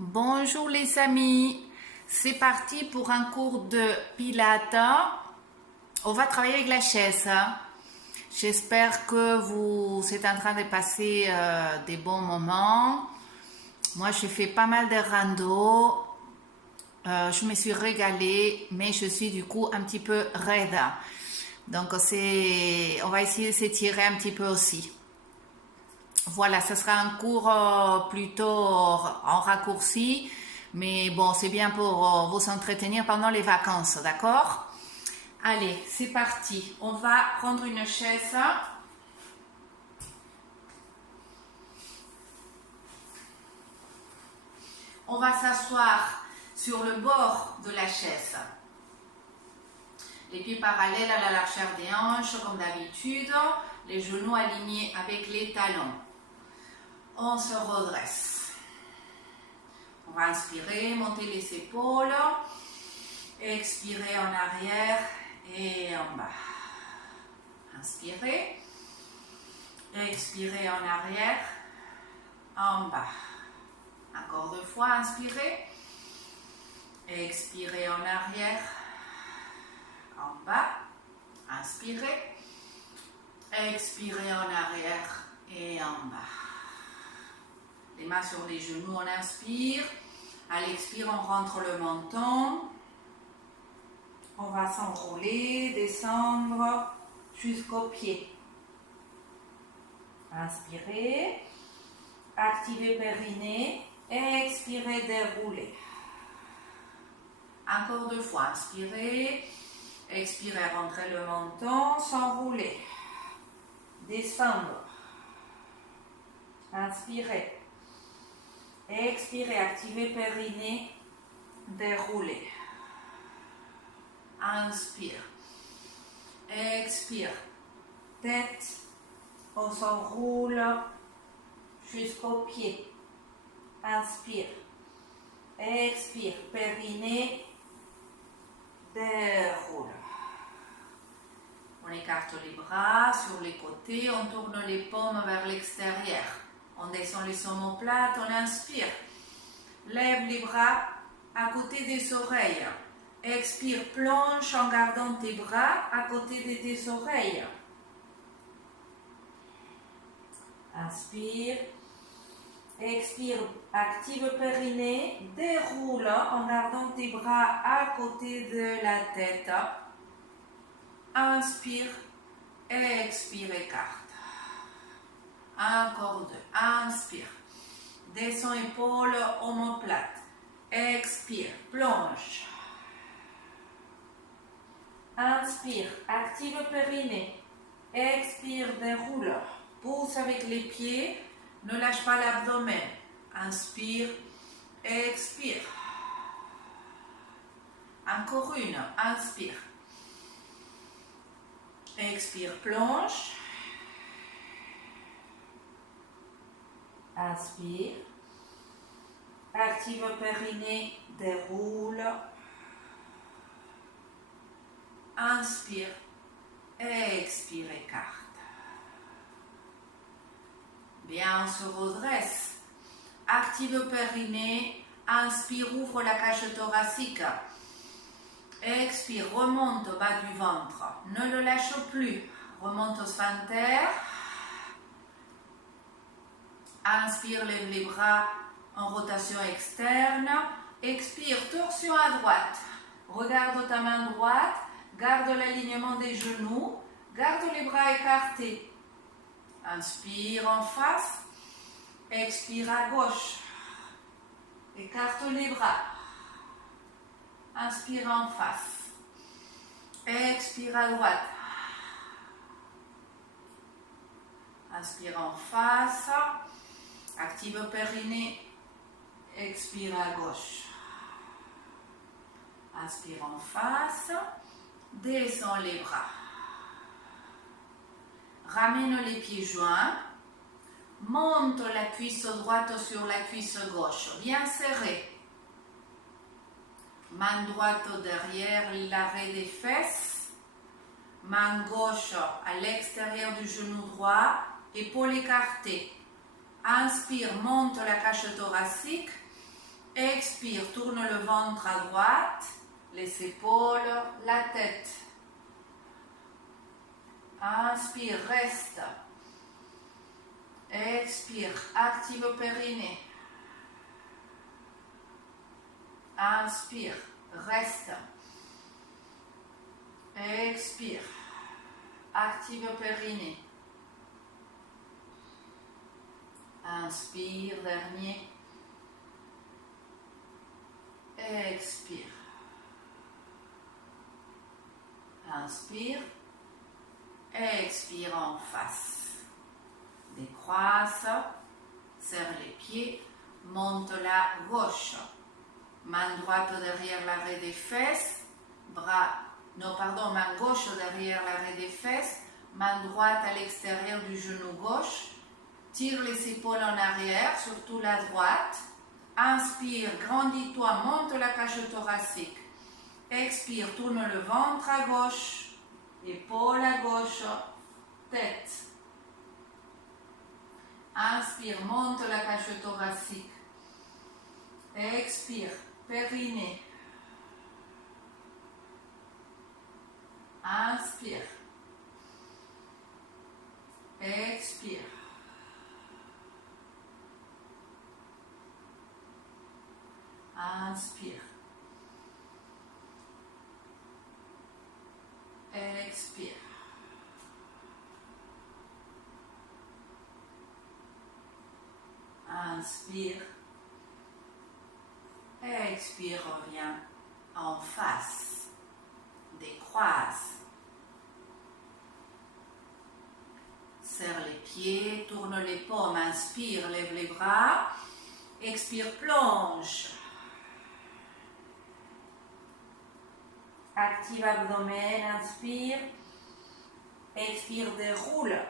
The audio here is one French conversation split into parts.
Bonjour les amis, c'est parti pour un cours de pilates. On va travailler avec la chaise. J'espère que vous êtes en train de passer des bons moments. Moi, j'ai fait pas mal de rando. Je me suis régalée, mais je suis du coup un petit peu raide. Donc, on va essayer de s'étirer un petit peu aussi. Voilà, ce sera un cours plutôt en raccourci, mais bon, c'est bien pour vous entretenir pendant les vacances, d'accord? Allez, c'est parti. On va prendre une chaise. On va s'asseoir sur le bord de la chaise. Les pieds parallèles à la largeur des hanches, comme d'habitude. Les genoux alignés avec les talons. On se redresse. On va inspirer, monter les épaules. Expirer en arrière et en bas. Inspirez. Expirez en arrière, en bas. Encore deux fois, inspirez. Expirez en arrière, en bas. Inspirez. Expirez en arrière et en bas. Les mains sur les genoux, on inspire. À l'expire, on rentre le menton. On va s'enrouler, descendre jusqu'au pied. Inspirez. Activez périnée. Expirez, déroulez. Encore deux fois. Inspirez. Expirez, rentrez le menton. S'enrouler. Descendre. Inspirez. Expirez, activez périnée, déroulez. Inspire. Expire. Tête, on s'enroule jusqu'au pied. Inspire. Expire, périnée, déroule. On écarte les bras sur les côtés, on tourne les paumes vers l'extérieur. On descend les omoplates, on inspire. Lève les bras à côté des oreilles. Expire, plonge en gardant tes bras à côté de tes oreilles. Inspire. Expire, active périnée. Déroule en gardant tes bras à côté de la tête. Inspire. Expire, écarte. Encore deux. Inspire. Descends épaules, omoplate. Expire. Plonge. Inspire. Active périnée. Expire. Déroule. Pousse avec les pieds. Ne lâche pas l'abdomen. Inspire. Expire. Encore une. Inspire. Expire. Plonge. Inspire. Active périnée, déroule. Inspire. Expire, écarte. Bien, on se redresse. Active périnée. Inspire, ouvre la cage thoracique. Expire, remonte au bas du ventre. Ne le lâche plus. Remonte au sphincter. Inspire, lève les bras en rotation externe. Expire, torsion à droite. Regarde ta main droite. Garde l'alignement des genoux. Garde les bras écartés. Inspire en face. Expire à gauche. Écarte les bras. Inspire en face. Expire à droite. Inspire en face. Active périnée. Expire à gauche. Inspire en face. Descends les bras. Ramène les pieds joints. Monte la cuisse droite sur la cuisse gauche. Bien serré. Main droite derrière l'arrêt des fesses. Main gauche à l'extérieur du genou droit. Épaule écartée. Inspire, monte la cage thoracique. Expire, tourne le ventre à droite, les épaules, la tête. Inspire, reste. Expire, active le périnée. Inspire, reste. Expire, active le périnée. Inspire, dernier. Expire. Inspire. Expire en face. Décroise. Serre les pieds. Monte la gauche. Main droite derrière l'arrêt des fesses. Main gauche derrière l'arrêt des fesses. Main droite à l'extérieur du genou gauche. Tire les épaules en arrière, surtout la droite. Inspire, grandis-toi, monte la cage thoracique. Expire, tourne le ventre à gauche, épaule à gauche, tête. Inspire, monte la cage thoracique. Expire, périnée. Inspire. Expire. Inspire. Expire. Inspire. Expire, reviens en face. Décroise. Serre les pieds, tourne les paumes, inspire, lève les bras. Expire, plonge. Active abdomen, inspire. Expire, déroule.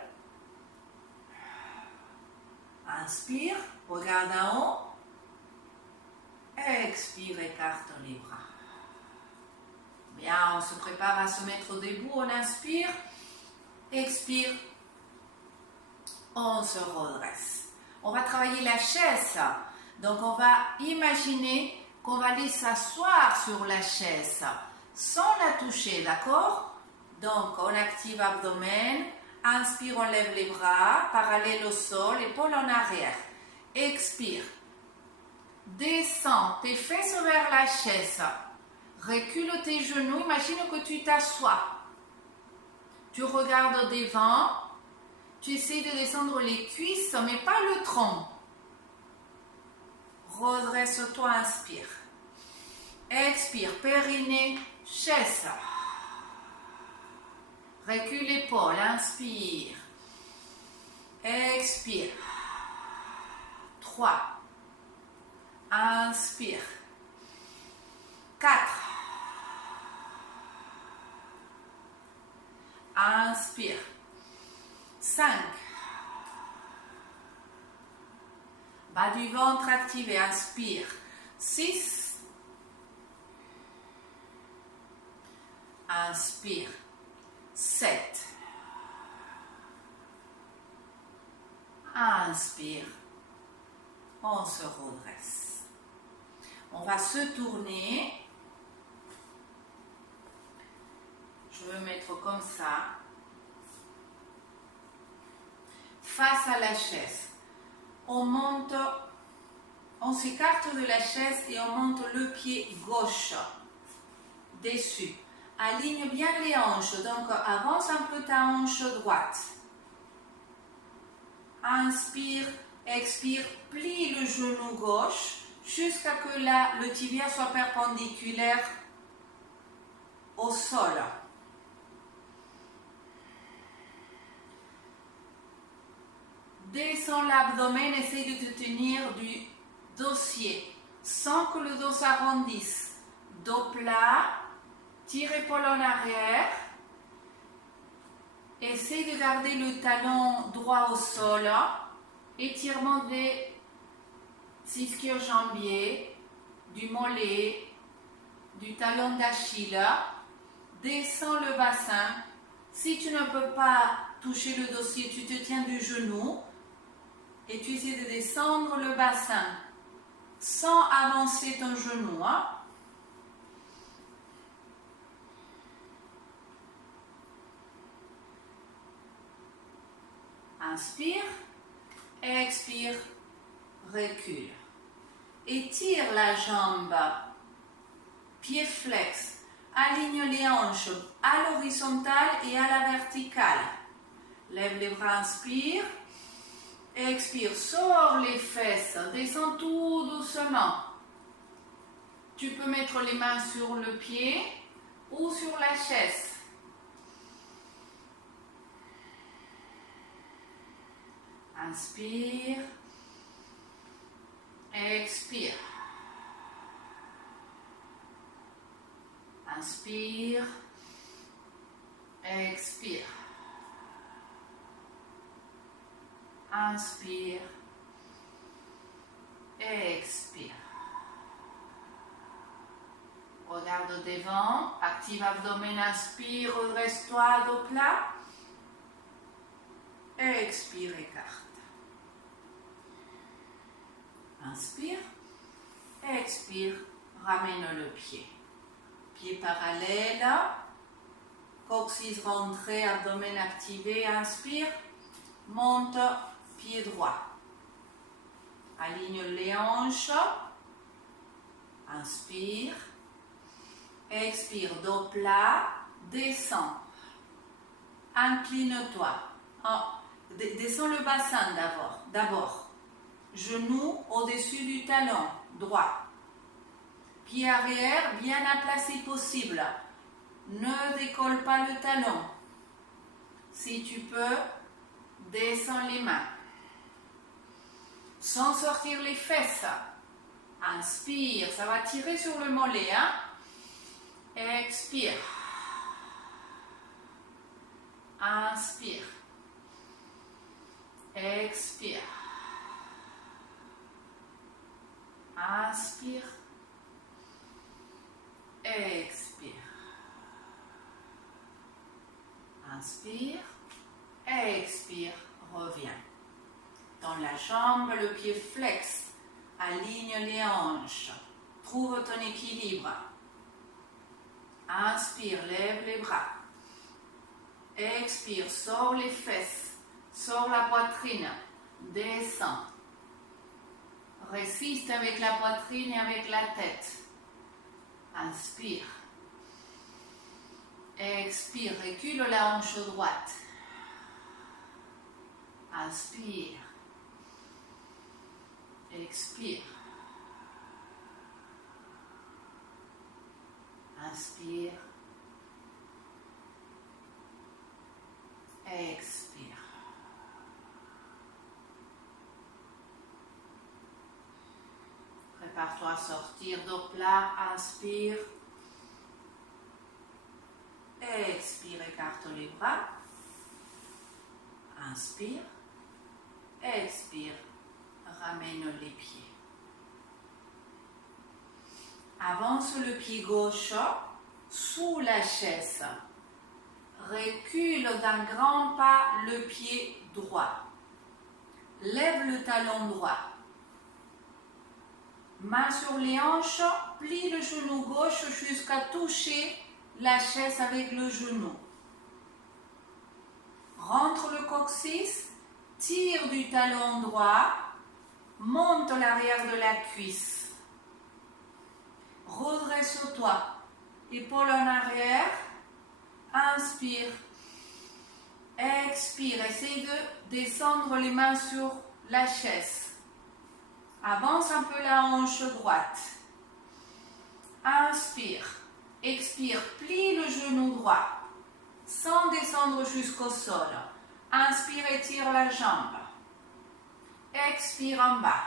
Inspire, regarde en haut. Expire, écarte les bras. Bien, on se prépare à se mettre debout, on inspire. Expire, on se redresse. On va travailler la chaise. Donc, on va imaginer qu'on va aller s'asseoir sur la chaise sans la toucher, d'accord? Donc, on active abdomen. Inspire, on lève les bras, parallèle au sol, épaule en arrière. Expire. Descends tes fesses vers la chaise. Recule tes genoux. Imagine que tu t'assois. Tu regardes devant. Tu essaies de descendre les cuisses, mais pas le tronc. Redresse-toi, inspire. Expire, périnée, chaise. Recule l'épaule, inspire. Expire. 3. Inspire. 4. Inspire. 5. Bas du ventre activé, inspire. 6. Inspire. 7. Inspire. On se redresse. On va se tourner. Je vais me mettre comme ça. Face à la chaise. On monte, on s'écarte de la chaise et on monte le pied gauche dessus. Aligne bien les hanches, donc avance un peu ta hanche droite. Inspire, expire, plie le genou gauche jusqu'à que le tibia soit perpendiculaire au sol. Descends l'abdomen, essaye de te tenir du dossier sans que le dos s'arrondisse. Dos plat, tire épaule en arrière. Essaye de garder le talon droit au sol. Étirement des ischio-jambiers, du mollet, du talon d'Achille. Descends le bassin. Si tu ne peux pas toucher le dossier, tu te tiens du genou. Et tu essaies de descendre le bassin sans avancer ton genou. Hein. Inspire, expire, recule. Étire la jambe, pied flex, aligne les hanches à l'horizontale et à la verticale. Lève les bras, inspire, expire, sors les fesses, descends tout doucement. Tu peux mettre les mains sur le pied ou sur la chaise. Inspire, expire. Inspire, expire. Inspire, expire. Regarde devant, active abdomen, inspire, redresse-toi, dos plat. Expire, écarte. Inspire, expire, ramène le pied. Pied parallèle, coccyx rentré, abdomen activé, inspire, monte, pied droit. Aligne les hanches, inspire, expire, dos plat, descends, incline-toi. Descends le bassin d'abord. Genou au-dessus du talon droit. Pied arrière bien aplati possible. Ne décolle pas le talon. Si tu peux, descends les mains. Sans sortir les fesses. Inspire, ça va tirer sur le mollet. Hein? Expire. Inspire. Expire. Inspire. Expire. Inspire. Expire. Reviens. Dans la jambe, le pied flex. Aligne les hanches. Trouve ton équilibre. Inspire, lève les bras. Expire, sors les fesses. Sors la poitrine. Descends. Résiste avec la poitrine et avec la tête. Inspire. Expire, recule la hanche droite. Inspire. Expire. Inspire. Expire. Prépare-toi à sortir dos plat. Inspire. Expire, écarte les bras. Inspire. Expire. Ramène les pieds. Avance le pied gauche sous la chaise. Recule d'un grand pas le pied droit. Lève le talon droit. Main sur les hanches, plie le genou gauche jusqu'à toucher la chaise avec le genou. Rentre le coccyx, tire du talon droit, monte l'arrière de la cuisse. Redresse-toi, épaule en arrière, inspire, expire, essaye de descendre les mains sur la chaise. Avance un peu la hanche droite. Inspire, expire, plie le genou droit, sans descendre jusqu'au sol. Inspire, étire la jambe. Expire en bas.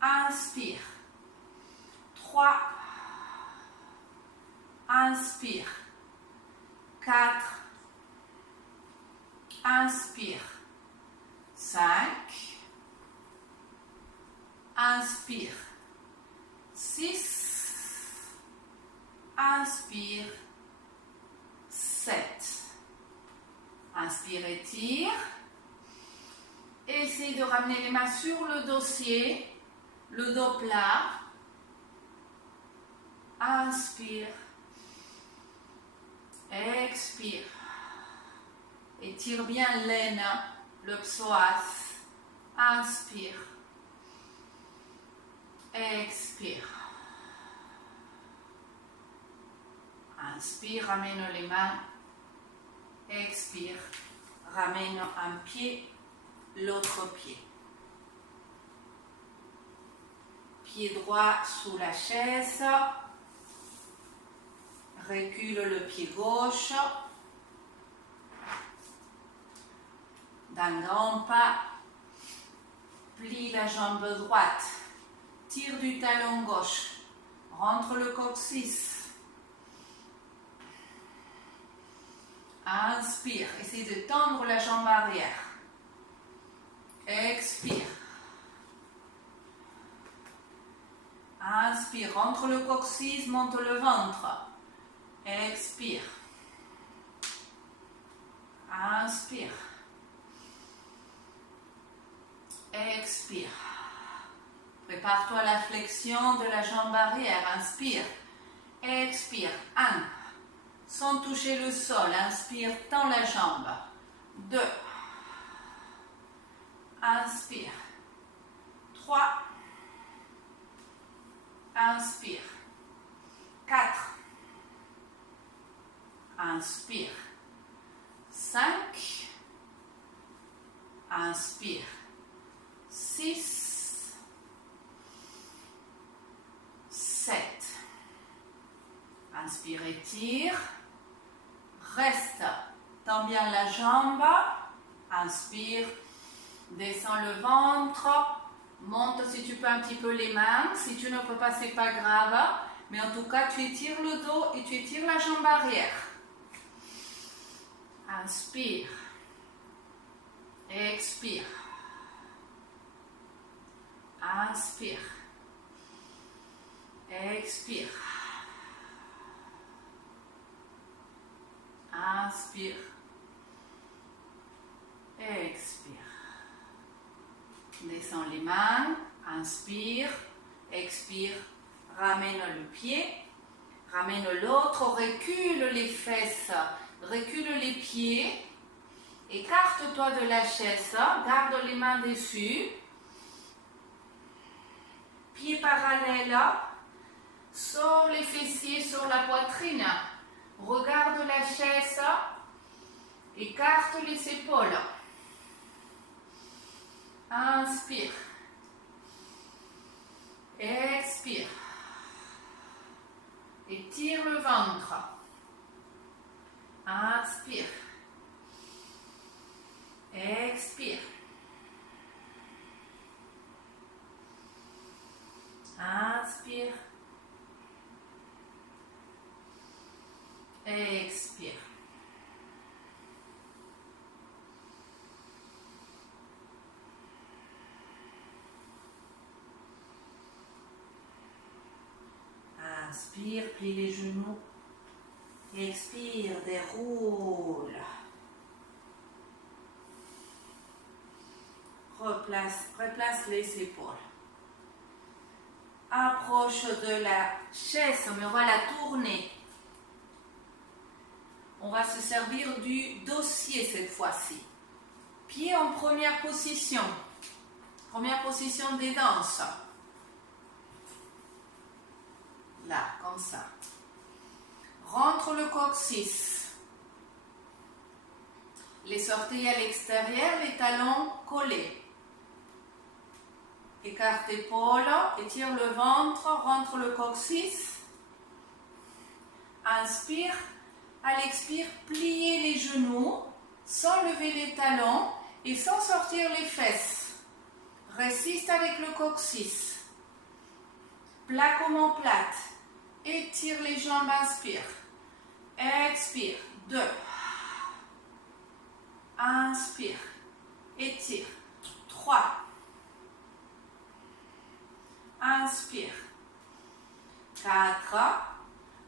Inspire. 3. Inspire. 4. Inspire. 5. Inspire. 6. Inspire. 7. Inspire, étire. Essaye de ramener les mains sur le dossier. le dos plat. Inspire. Expire. Étire bien l'aine, le psoas. Inspire. Expire. Inspire, ramène les mains. Expire, ramène un pied, l'autre pied. Pied droit sous la chaise. Recule le pied gauche. D'un grand pas, plie la jambe droite. Tire du talon gauche. Rentre le coccyx. Inspire. Essaye de tendre la jambe arrière. Expire. Inspire. Rentre le coccyx, monte le ventre. Expire. Inspire. Expire. Prépare-toi à la flexion de la jambe arrière. Inspire. Expire. 1. Sans toucher le sol. Inspire, tends la jambe. 2. Inspire. 3. Inspire. 4. Inspire. 5. Inspire. 6. 7. Inspire, étire. Reste. Tends bien la jambe. Inspire. Descends le ventre. Monte si tu peux un petit peu les mains. Si tu ne peux pas, c'est pas grave. Mais en tout cas, tu étires le dos et tu étires la jambe arrière. Inspire. Expire. Inspire. Expire. Inspire. Expire. Descends les mains. Inspire. Expire. Ramène le pied. Ramène l'autre. Recule les fesses. Recule les pieds. Écarte-toi de la chaise. Garde les mains dessus. Pieds parallèles. Sors les fessiers sur la poitrine. Regarde la chaise. Écarte les épaules. Inspire. Expire. Étire le ventre. Inspire. Expire. Inspire. Expire. Inspire, plie les genoux. Expire, déroule. Replace les épaules. Approche de la chaise, mais on va la tourner. On va se servir du dossier cette fois-ci. Pied en première position. Première position des danses. Là, comme ça. Rentre le coccyx. Les orteils à l'extérieur, les talons collés. Écarte épaules, étire le ventre, rentre le coccyx. Inspire. À l'expire, pliez les genoux, sans lever les talons et sans sortir les fesses. Résiste avec le coccyx. Plat comme omoplate. Étire les jambes, inspire. Expire. 2. Inspire. Étire. 3. Inspire. 4.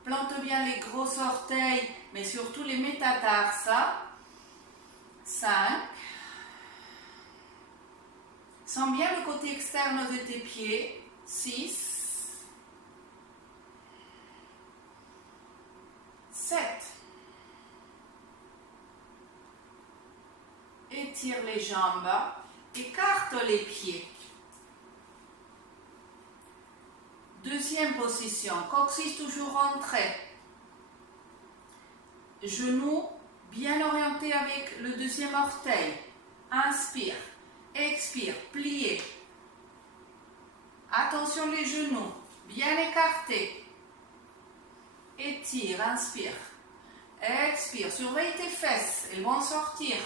Plante bien les gros orteils, mais surtout les métatarses. 5. Sens bien le côté externe de tes pieds. 6, 7. Étire les jambes, écarte les pieds. Deuxième position, coccyx toujours rentré. Genoux bien orientés avec le deuxième orteil. Inspire, expire, pliez. Attention les genoux, bien écartés. Étire, inspire. Expire, surveille tes fesses, elles vont sortir.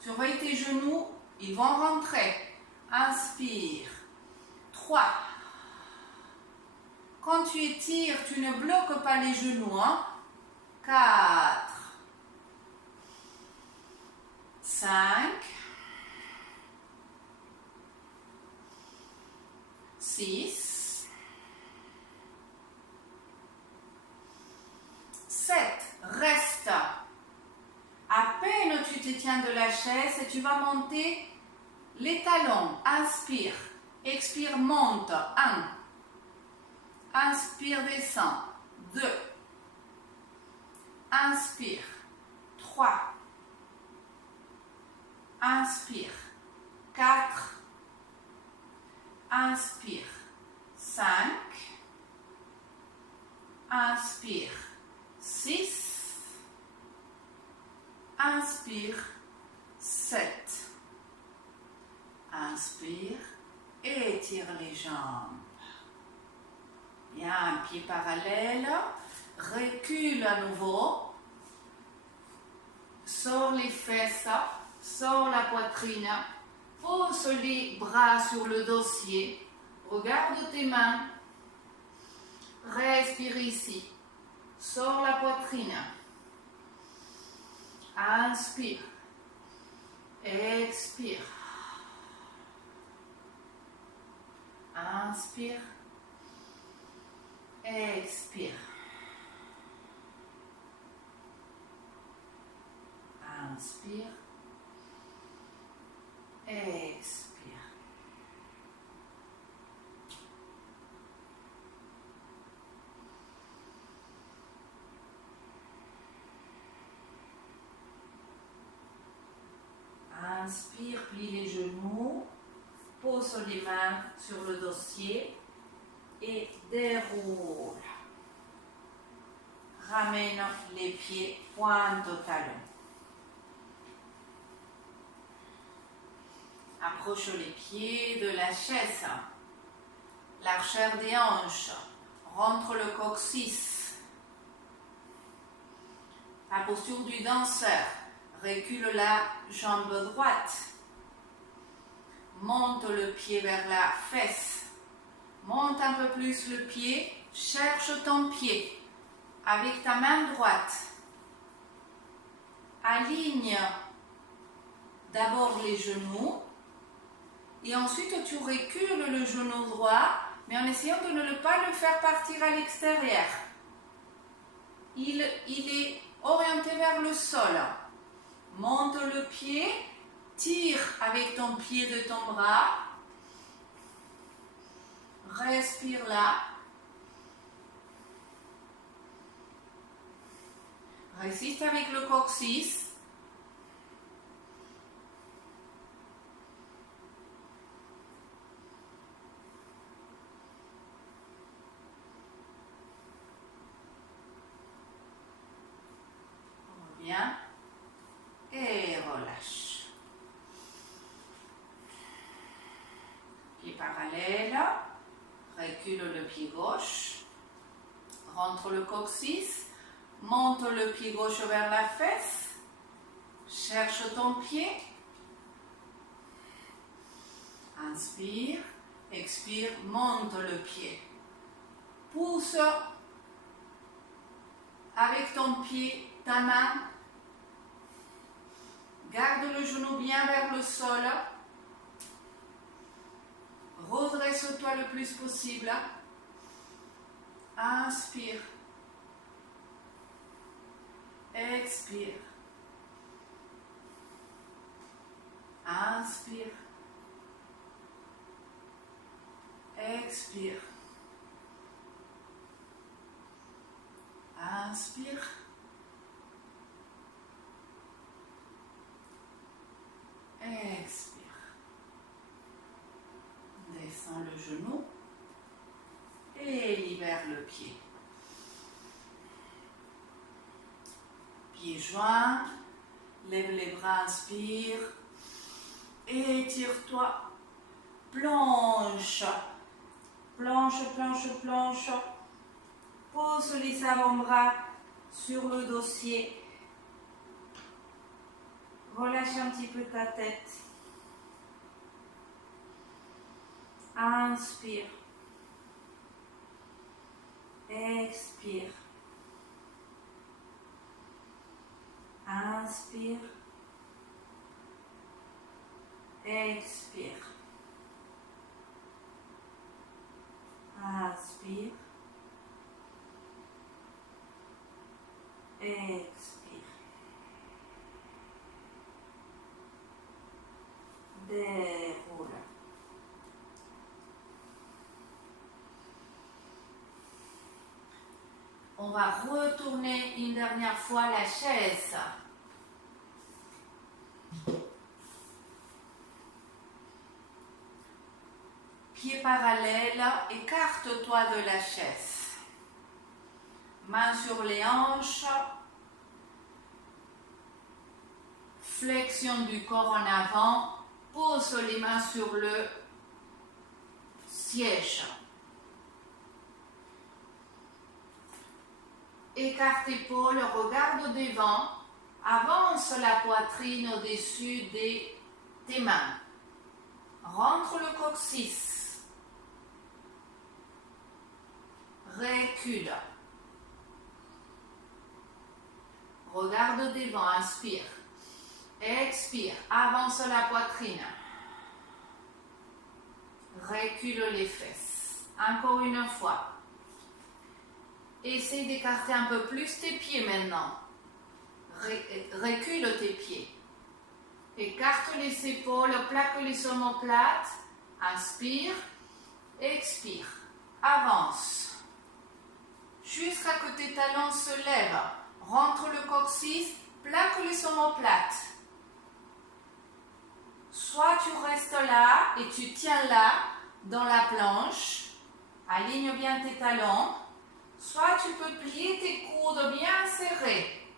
Surveille tes genoux, ils vont rentrer. Inspire. 3. Quand tu étires, tu ne bloques pas les genoux. 4. 5. 6. 7. Reste. À peine tu te tiens de la chaise et tu vas monter les talons. Inspire. Expire, monte. 1. Inspire, descend. 2. Inspire. 3. Inspire. 4. Inspire. 5. Inspire. 6. Inspire. 7. Inspire. Et étire les jambes. Bien, un pied parallèle. Recule à nouveau. Sors les fesses. Sors la poitrine. Pose les bras sur le dossier. Regarde tes mains. Respire ici. Sors la poitrine. Inspire. Expire. Inspire. Expire. Inspire. Expire. Inspire, plie les genoux, pose les mains sur le dossier et déroule. Ramène les pieds pointe au talon. Approche les pieds de la chaise. Largeur des hanches. Rentre le coccyx. La posture du danseur. Recule la jambe droite. Monte le pied vers la fesse. Monte un peu plus le pied. Cherche ton pied. Avec ta main droite. Aligne d'abord les genoux. Et ensuite, tu recules le genou droit, mais en essayant de ne pas le faire partir à l'extérieur. Il est orienté vers le sol. Monte le pied, tire avec ton pied de ton bras. Respire là. Résiste avec le coccyx. Bien. Et relâche. Pied parallèle. Recule le pied gauche. Rentre le coccyx. Monte le pied gauche vers la fesse. Cherche ton pied. Inspire. Expire. Monte le pied. Pousse avec ton pied ta main. Garde le genou bien vers le sol. Redresse-toi le plus possible. Inspire. Expire. Inspire. Expire. Inspire. Expire. Descends le genou et libère le pied. Pieds joints, lève les bras, inspire. Étire-toi. Planche. Planche, planche, planche. Pose les avant-bras sur le dossier. Relâche un petit peu ta tête. Inspire. Expire. Inspire. Expire. Inspire. Expire. Déroule. On va retourner une dernière fois la chaise. Pieds parallèles, écarte-toi de la chaise. Mains sur les hanches. Flexion du corps en avant. Pose les mains sur le siège. Écarte épaule, regarde devant. Avance la poitrine au-dessus de tes mains. Rentre le coccyx. Recule. Regarde devant, inspire. Expire, avance la poitrine. Recule les fesses. Encore une fois. Essaye d'écarter un peu plus tes pieds maintenant. Recule tes pieds. Écarte les épaules, plaque les omoplates. Inspire, expire. Avance. Jusqu'à que tes talons se lèvent. Rentre le coccyx, plaque les omoplates. Soit tu restes là et tu tiens là dans la planche. Aligne bien tes talons. Soit tu peux plier tes coudes bien serrés.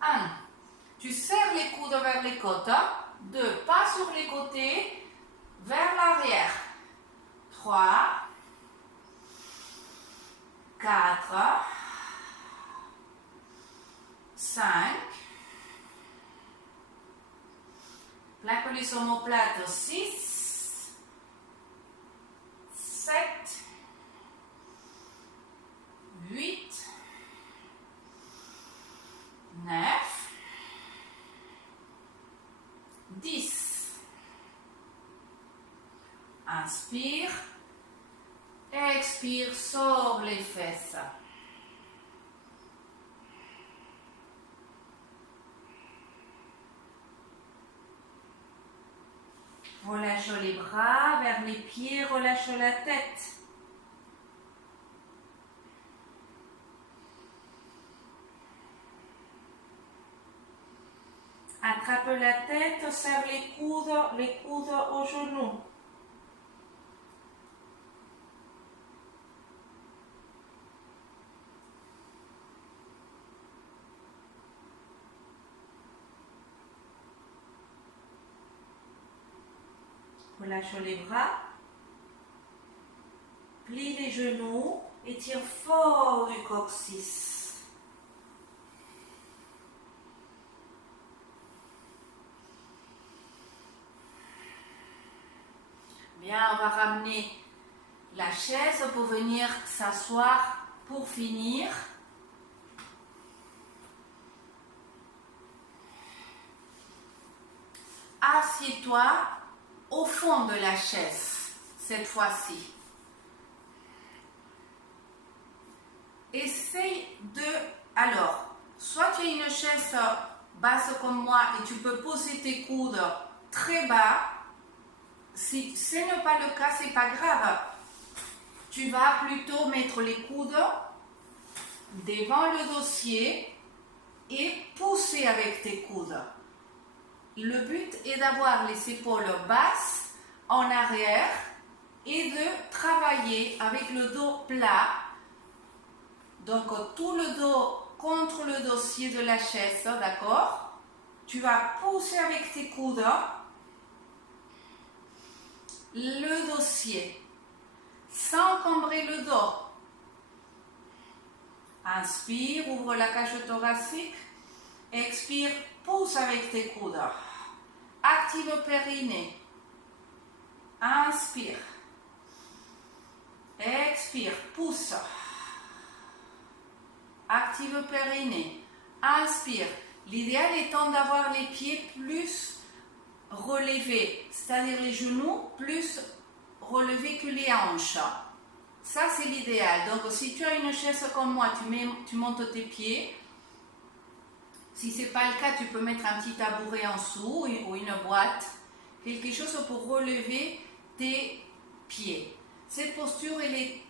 1. Tu serres les coudes vers les côtes. 2. Pas sur les côtés, vers l'arrière. 3. 4. 5. Plaque les omoplates. 6. 7. 8, 9, 10. Inspire, expire, sors les fesses. Relâche les bras vers les pieds, relâche la tête. Attrape la tête, serre les coudes aux genoux. Relâche les bras. Plie les genoux et tire fort du coccyx. Bien, on va ramener la chaise pour venir s'asseoir pour finir. Assieds-toi au fond de la chaise, cette fois-ci. Essaye de... Alors, soit tu as une chaise basse comme moi et tu peux poser tes coudes très bas. Si ce n'est pas le cas, c'est pas grave. Tu vas plutôt mettre les coudes devant le dossier et pousser avec tes coudes. Le but est d'avoir les épaules basses en arrière et de travailler avec le dos plat. Donc tout le dos contre le dossier de la chaise, d'accord? Tu vas pousser avec tes coudes le dossier sans encombrer le dos. Inspire, ouvre la cage thoracique. Expire, pousse avec tes coudes. Active le périnée. Inspire. Expire, pousse. Active le périnée. Inspire. L'idéal étant d'avoir les pieds plus relevés, c'est-à-dire les genoux plus relevés que les hanches. Ça, c'est l'idéal. Donc, si tu as une chaise comme moi, tu montes tes pieds. Si ce n'est pas le cas, tu peux mettre un petit tabouret en dessous ou une boîte. Quelque chose pour relever tes pieds. Cette posture, elle est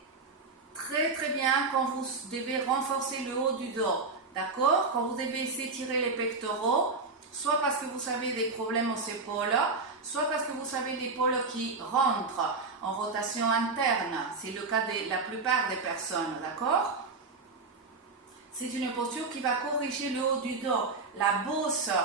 très très bien quand vous devez renforcer le haut du dos. D'accord? Quand vous devez s'étirer les pectoraux, soit parce que vous avez des problèmes aux épaules, soit parce que vous avez l'épaule qui rentre en rotation interne. C'est le cas de la plupart des personnes, d'accord? C'est une posture qui va corriger le haut du dos. La bosse